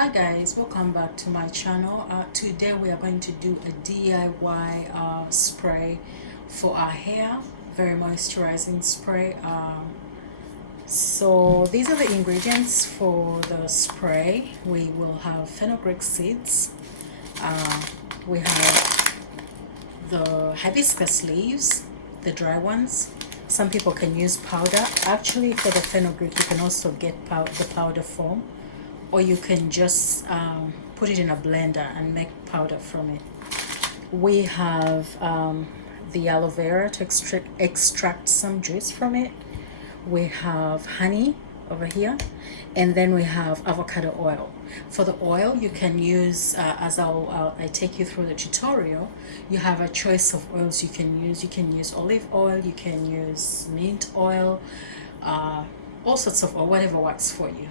Hi guys, welcome back to my channel. Today we are going to do a DIY spray for our hair, very moisturizing spray. So these are the ingredients for the spray. We will have fenugreek seeds, we have the hibiscus leaves, the dry ones. Some people can use powder. Actually, for the fenugreek you can also get the powder form, or you can just put it in a blender and make powder from it. We have the aloe vera to extract some juice from it. We have honey over here, and then we have avocado oil. For the oil, you can use, as I take you through the tutorial, you have a choice of oils you can use. You can use olive oil, you can use mint oil, all sorts of oil, whatever works for you.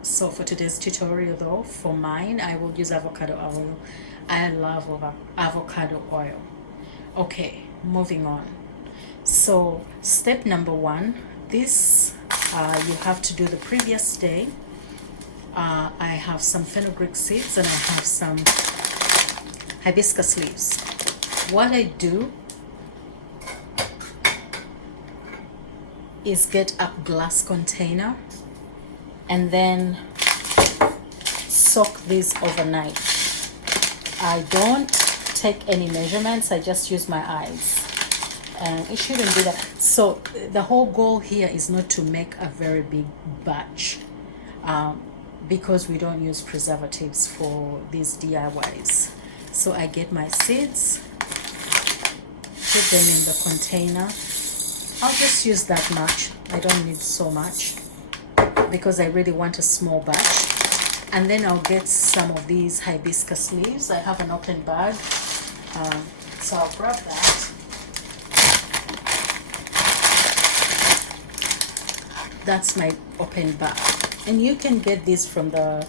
So for today's tutorial though, for mine, I will use avocado oil. I love avocado oil. Okay, moving on. So step number one, this you have to do the previous day. I have some fenugreek seeds and I have some hibiscus leaves. What I do is get a glass container and then soak these overnight. I don't take any measurements, I just use my eyes, and it shouldn't be that. So the whole goal here is not to make a very big batch, because we don't use preservatives for these DIYs. So I get my seeds, put them in the container. I'll just use that much, I don't need so much, because I really want a small batch. And then I'll get some of these hibiscus leaves. I have an open bag, so I'll grab that. That's my open bag, and you can get these from the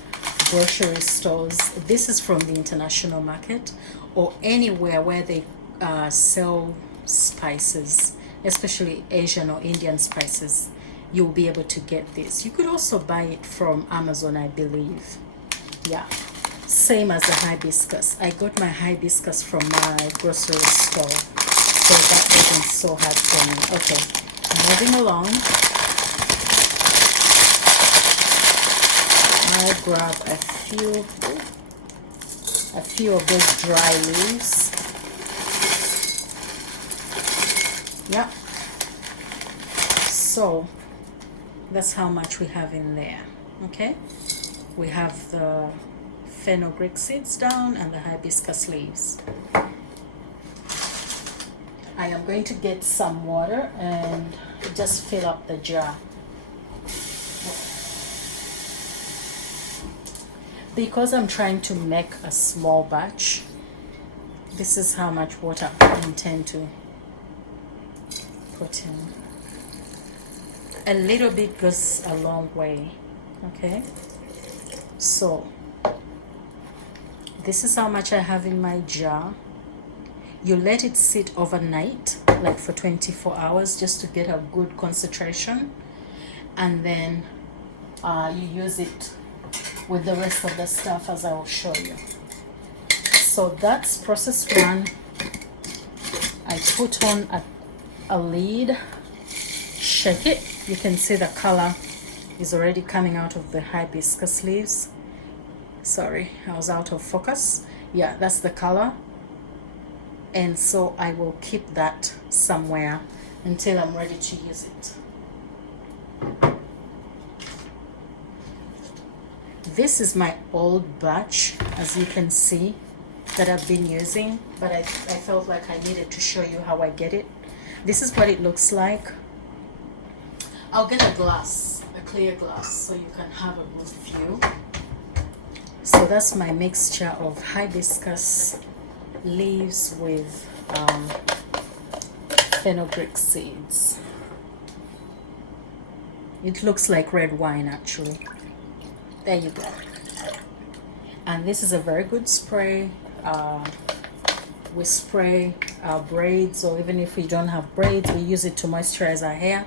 grocery stores. This is from the international market or anywhere where they sell spices, especially Asian or Indian spices. You'll be able to get this. You could also buy it from Amazon, I believe. Yeah, same as the hibiscus. I got my hibiscus from my grocery store, so that wasn't so hard for me. Okay, moving along, I grab a few of those dry leaves. Yeah, so that's how much we have in there. Okay, we have the fenugreek seeds down and the hibiscus leaves. I am going to get some water and just fill up the jar. Because I'm trying to make a small batch, this is how much water I intend to put in. A little bit goes a long way. Okay, so this is how much I have in my jar. You let it sit overnight, like for 24 hours, just to get a good concentration, and then you use it with the rest of the stuff, as I will show you. So that's process one. I put on a lid, shake it. You can see the color is already coming out of the hibiscus leaves. Sorry, I was out of focus. Yeah, that's the color. And so I will keep that somewhere until I'm ready to use it. This is my old batch, as you can see, that I've been using, but I felt like I needed to show you how I get it. This is what it looks like. I'll get a glass, a clear glass, so you can have a good view. So that's my mixture of hibiscus leaves with fenugreek seeds. It looks like red wine, actually. There you go. And this is a very good spray. We spray our braids, or even if we don't have braids, we use it to moisturize our hair.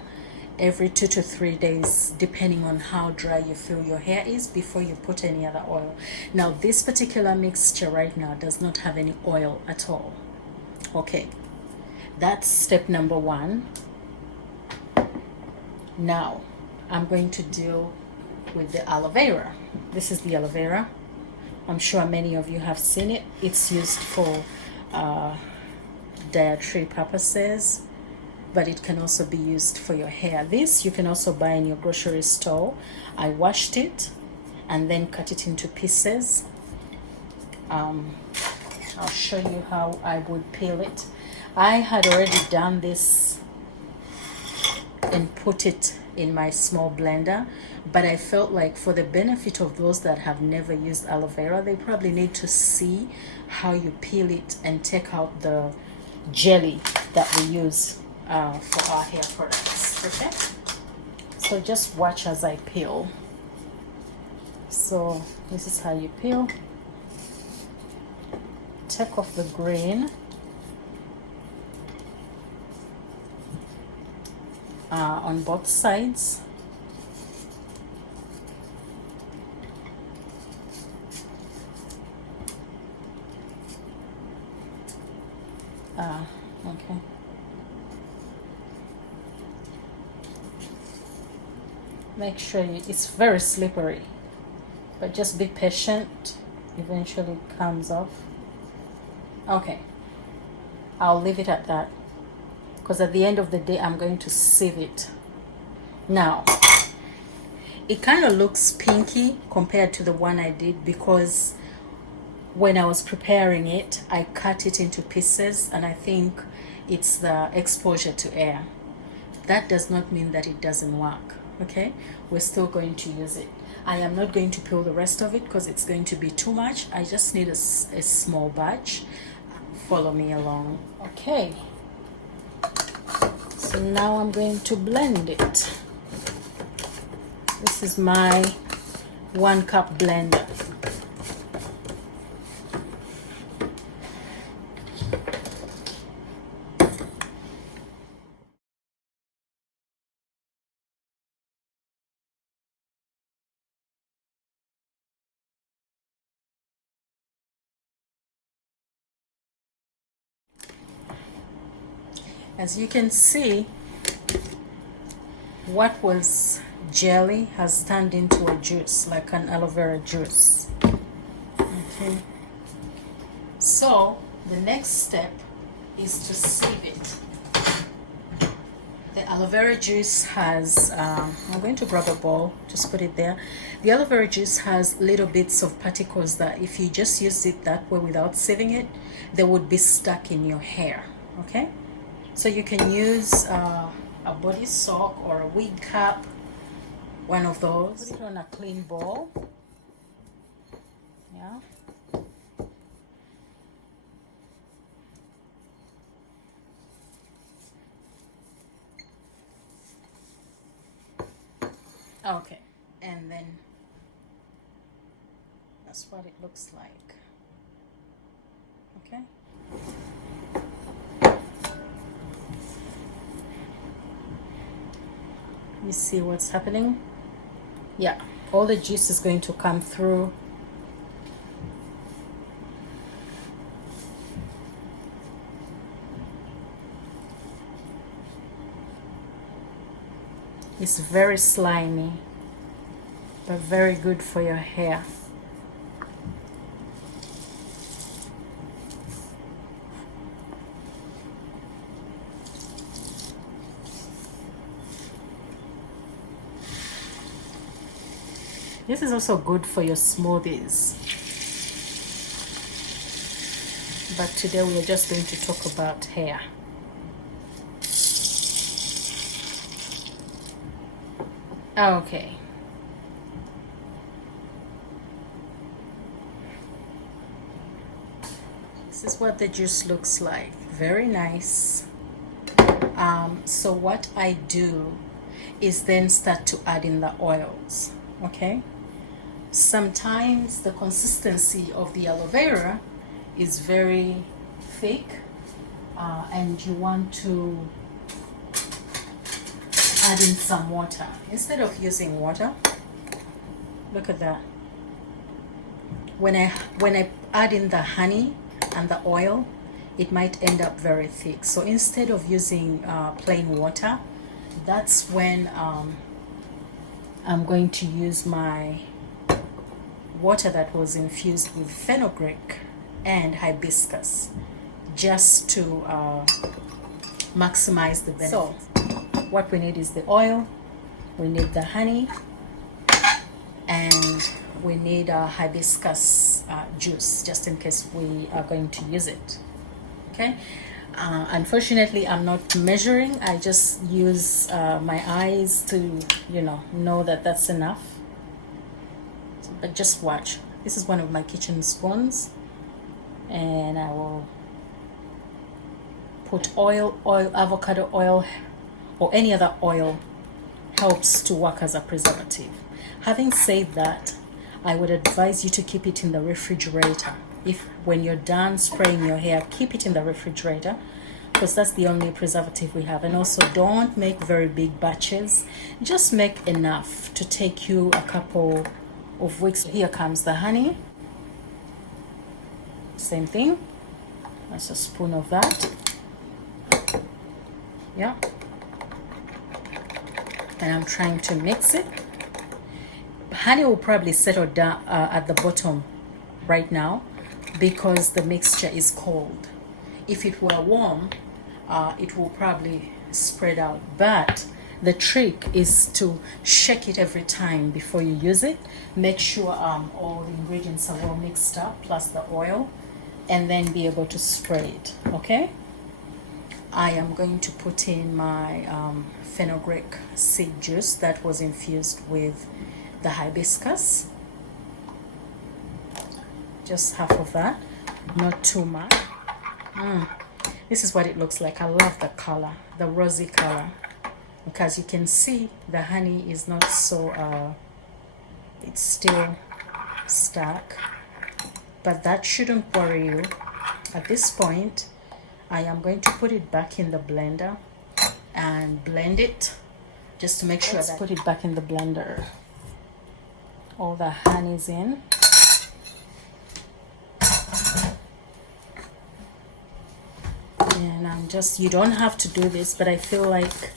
every 2 to 3 days, depending on how dry you feel your hair is, before you put any other oil. Now this particular mixture right now does not have any oil at all. Okay, that's step number 1. Now I'm going to deal with the aloe vera. This is the aloe vera. I'm sure many of you have seen it. It's used for dietary purposes, but it can also be used for your hair. This you can also buy in your grocery store. I washed it and then cut it into pieces. I'll show you how I would peel it. I had already done this and put it in my small blender, but I felt like for the benefit of those that have never used aloe vera, they probably need to see how you peel it and take out the jelly that we use for our hair products. Okay, so just watch as I peel. So this is how you peel. Take off the green. On both sides. Okay. Make sure it's very slippery, but just be patient. Eventually it comes off. Okay, I'll leave it at that, because at the end of the day I'm going to sieve it. Now it kind of looks pinky compared to the one I did, because when I was preparing it I cut it into pieces, and I think it's the exposure to air. That does not mean that it doesn't work. Okay, we're still going to use it. I am not going to peel the rest of it because it's going to be too much. I just need a small batch. Follow me along. Okay, so now I'm going to blend it. This is my 1 cup blender. As you can see, what was jelly has turned into a juice, like an aloe vera juice. Okay, so the next step is to sieve it. The aloe vera juice has, I'm going to grab a bowl, just put it there. The aloe vera juice has little bits of particles that if you just use it that way without sieving it, they would be stuck in your hair. Okay, so you can use a body soak or a wig cap, one of those. Put it on a clean bowl. Yeah. Okay, and then that's what it looks like. Okay. You see what's happening? Yeah, all the juice is going to come through. It's very slimy, but very good for your hair. This is also good for your smoothies. But today we are just going to talk about hair. Okay. This is what the juice looks like. Very nice. So what I do is then start to add in the oils. Okay. Sometimes the consistency of the aloe vera is very thick, and you want to add in some water. Instead of using water, look at that. When I add in the honey and the oil, it might end up very thick. So instead of using plain water, that's when I'm going to use my water that was infused with fenugreek and hibiscus, just to maximize the benefits. So what we need is the oil, we need the honey, and we need a hibiscus juice, just in case we are going to use it. Okay. Unfortunately, I'm not measuring. I just use my eyes to, know that that's enough. But just watch. This is one of my kitchen spoons, and I will put oil, avocado oil, or any other oil helps to work as a preservative. Having said that, I would advise you to keep it in the refrigerator. If when you're done spraying your hair, keep it in the refrigerator, because that's the only preservative we have. And also, don't make very big batches. Just make enough to take you a couple of weeks. Here comes the honey. Same thing. That's a spoon of that. Yeah. And I'm trying to mix it. Honey will probably settle down at the bottom right now because the mixture is cold. If it were warm, it will probably spread out. But the trick is to shake it every time before you use it. Make sure all the ingredients are well mixed up, plus the oil, and then be able to spray it. Okay? I am going to put in my fenugreek seed juice that was infused with the hibiscus. Just half of that, not too much. This is what it looks like. I love the color, the rosy color, because you can see the honey is not so it's still stuck, but that shouldn't worry you. At this point, I am going to put it back in the blender and blend it, just to make sure that put it back in the blender. All the honey's in. And I'm just, you don't have to do this, but I feel like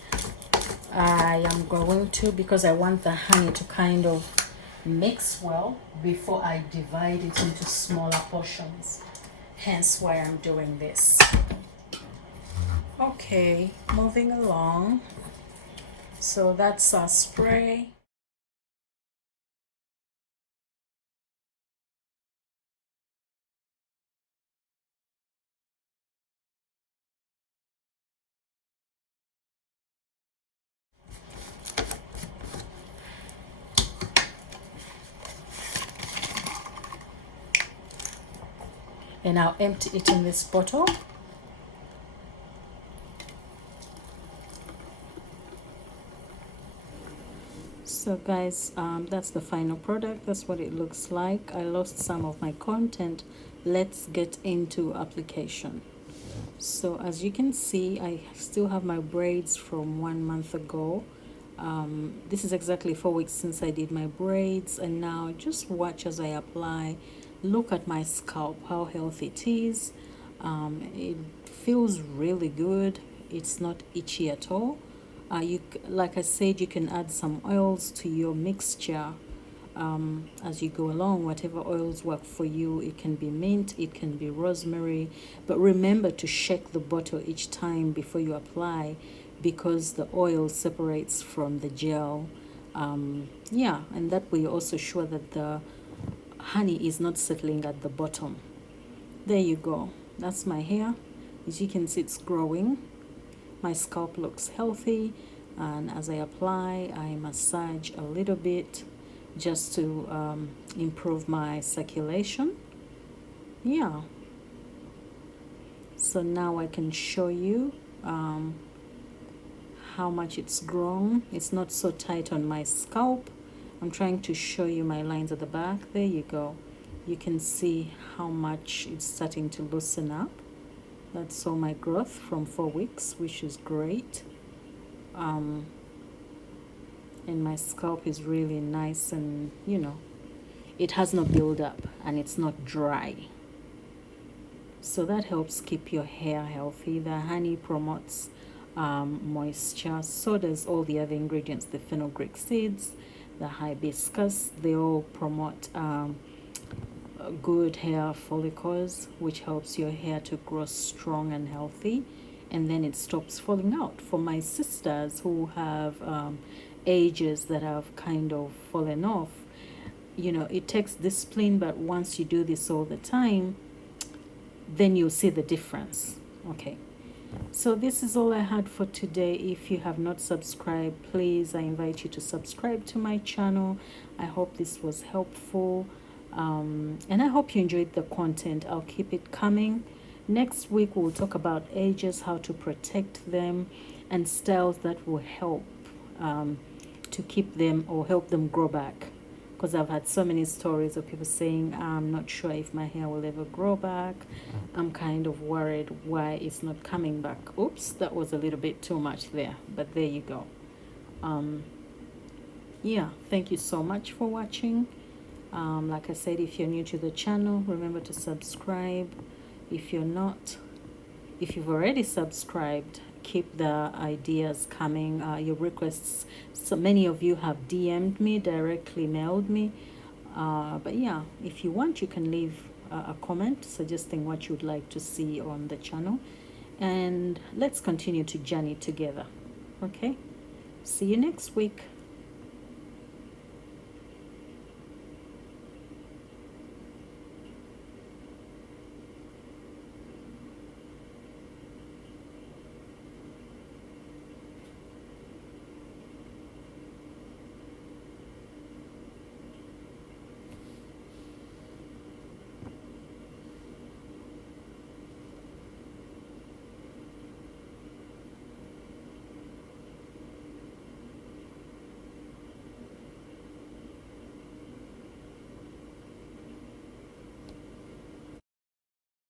I am going to, because I want the honey to kind of mix well before I divide it into smaller portions. Hence why I'm doing this. Okay, moving along. So that's our spray. And I'll empty it in this bottle. So guys, that's the final product. That's what it looks like. I lost some of my content. Let's get into application. So as you can see, I still have my braids from 1 month ago. This is exactly 4 weeks since I did my braids, and now just watch as I apply. Look at my scalp, how healthy it is. It feels really good. It's not itchy at all. Like I said, you can add some oils to your mixture as you go along. Whatever oils work for you. It can be mint, it can be rosemary, but remember to shake the bottle each time before you apply, because the oil separates from the gel. Yeah, and that way you're also sure that the honey is not settling at the bottom. There you go. That's my hair. As you can see, it's growing. My scalp looks healthy, and as I apply, I massage a little bit just to improve my circulation. Yeah. So now I can show you how much it's grown. It's not so tight on my scalp. I'm trying to show you my lines at the back. There you go. You can see how much it's starting to loosen up. That's all my growth from 4 weeks, which is great. and my scalp is really nice, and you know, it has no buildup and it's not dry. So that helps keep your hair healthy. The honey promotes moisture. So does all the other ingredients, the fenugreek seeds, the hibiscus. They all promote good hair follicles, which helps your hair to grow strong and healthy, and then it stops falling out. For my sisters who have ages that have kind of fallen off, you know, it takes discipline, but once you do this all the time, then you'll see the difference. Okay, so this is all I had for today. If you have not subscribed, please, I invite you to subscribe to my channel. I hope this was helpful, and I hope you enjoyed the content. I'll keep it coming. Next week we'll talk about ages, how to protect them, and styles that will help to keep them or help them grow back. Because I've had so many stories of people saying, I'm not sure if my hair will ever grow back. I'm kind of worried why it's not coming back. Oops, that was a little bit too much there, but there you go. Yeah, thank you so much for watching. Like I said, if you're new to the channel, remember to subscribe. If you're not, if you've already subscribed, keep the ideas coming, your requests. So many of you have DM'd me, directly mailed me, but yeah, if you want, you can leave a comment suggesting what you'd like to see on the channel, and let's continue to journey together. Okay, see you next week.